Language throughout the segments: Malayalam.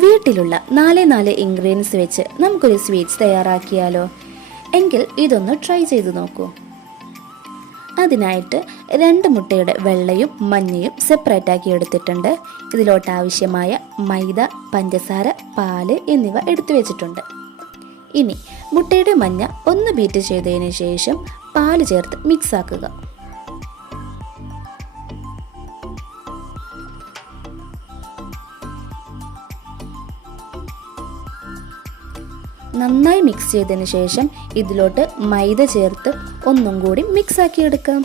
വീട്ടിലുള്ള 4 ഇൻഗ്രീഡിയൻസ് വെച്ച് നമുക്കൊരു സ്വീറ്റ്സ് തയ്യാറാക്കിയാലോ? എങ്കിൽ ഇതൊന്ന് ട്രൈ ചെയ്ത് നോക്കൂ. അതിനായിട്ട് 2 മുട്ടയുടെ വെള്ളയും മഞ്ഞയും സെപ്പറേറ്റ് ആക്കി എടുത്തിട്ടുണ്ട്. ഇതിലോട്ട് ആവശ്യമായ മൈദ, പഞ്ചസാര, പാല് എന്നിവ എടുത്തു വെച്ചിട്ടുണ്ട്. ഇനി മുട്ടയുടെ മഞ്ഞ ഒന്ന് ബീറ്റ് ചെയ്തതിന് ശേഷം പാല് ചേർത്ത് മിക്സ് ആക്കുക. നന്നായി മിക്സ് ചെയ്തതിന് ശേഷം ഇതിലോട്ട് മൈദ ചേർത്ത് ഒന്നും കൂടി മിക്സ് ആക്കി എടുക്കാം.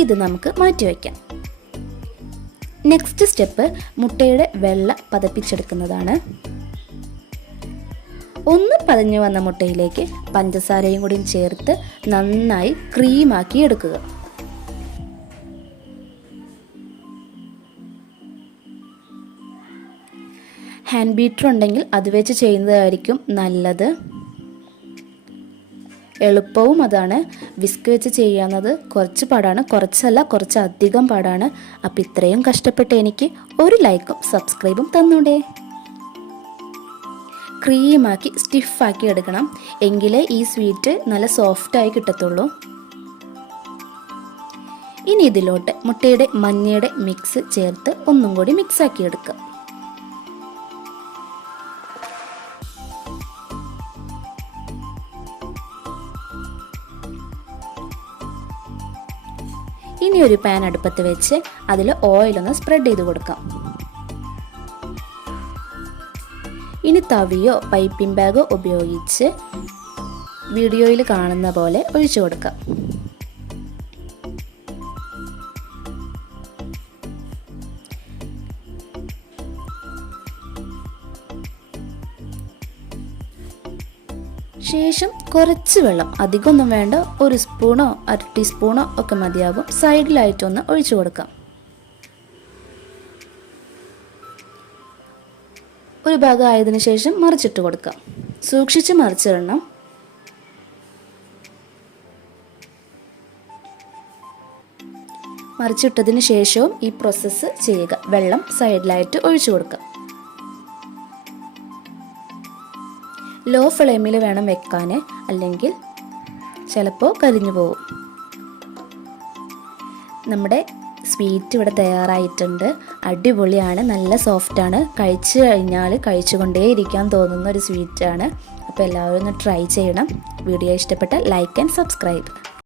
ഇത് നമുക്ക് മാറ്റിവെക്കാം. നെക്സ്റ്റ് സ്റ്റെപ്പ് മുട്ടയുടെ വെള്ള പതപ്പിച്ചെടുക്കുന്നതാണ്. ഒന്ന് പതഞ്ഞു വന്ന മുട്ടയിലേക്ക് പഞ്ചസാരയും കൂടി ചേർത്ത് നന്നായി ക്രീമാക്കി എടുക്കുക. ഹാൻഡ് ബീറ്റർ ഉണ്ടെങ്കിൽ അത് വെച്ച് ചെയ്യുന്നതായിരിക്കും നല്ലത്. എളുപ്പവും അതാണ്. വിസ്ക് വെച്ച് ചെയ്യുന്നത് കുറച്ച് പാടാണ്, കുറച്ചല്ല കുറച്ചധികം പാടാണ്. അപ്പം ഇത്രയും കഷ്ടപ്പെട്ട് എനിക്ക് ഒരു ലൈക്കും സബ്സ്ക്രൈബും തന്നൂടെ. ക്രീമാക്കി സ്റ്റിഫാക്കി എടുക്കണം, എങ്കിലേ ഈ സ്വീറ്റ് നല്ല സോഫ്റ്റായി കിട്ടത്തുള്ളൂ. ഇനി ഇതിലോട്ട് മുട്ടയുടെ മഞ്ഞയുടെ മിക്സ് ചേർത്ത് ഒന്നും കൂടി മിക്സാക്കി എടുക്കുക. ഇനി ഒരു പാൻ അടുപ്പത്ത് വെച്ച് അതിൽ ഓയിലൊന്ന് സ്പ്രെഡ് ചെയ്ത് കൊടുക്കാം. ഇനി തവിയോ പൈപ്പിംഗ് ബാഗോ ഉപയോഗിച്ച് വീഡിയോയിൽ കാണുന്ന പോലെ ഒഴിച്ചു കൊടുക്കാം. ശേഷം കുറച്ച് വെള്ളം, അധികമൊന്നും വേണ്ട, 1 സ്പൂണോ 1/2 ടീസ്പൂണോ ഒക്കെ മതിയാകും, സൈഡിലായിട്ടൊന്ന് ഒഴിച്ചു കൊടുക്കാം. ഒരു ഭാഗം ആയതിനു ശേഷം മറിച്ചിട്ട് കൊടുക്കാം. സൂക്ഷിച്ച് മറിച്ചിടണം. മറിച്ചിട്ടതിന് ശേഷവും ഈ പ്രോസസ്സ് ചെയ്യുക. വെള്ളം സൈഡിലായിട്ട് ഒഴിച്ചു കൊടുക്കാം. ലോ ഫ്ലെയിമിൽ വേണം വെക്കാൻ, അല്ലെങ്കിൽ ചിലപ്പോൾ കരിഞ്ഞു പോകും. നമ്മുടെ സ്വീറ്റ് ഇവിടെ തയ്യാറായിട്ടുണ്ട്. അടിപൊളിയാണ്, നല്ല സോഫ്റ്റാണ്. കഴിച്ചു കഴിഞ്ഞാൽ കഴിച്ചുകൊണ്ടേയിരിക്കാൻ തോന്നുന്ന ഒരു സ്വീറ്റാണ്. അപ്പോൾ എല്ലാവരും ഒന്ന് ട്രൈ ചെയ്യണം. വീഡിയോ ഇഷ്ടപ്പെട്ടാൽ ലൈക്ക് ആൻഡ് സബ്സ്ക്രൈബ്.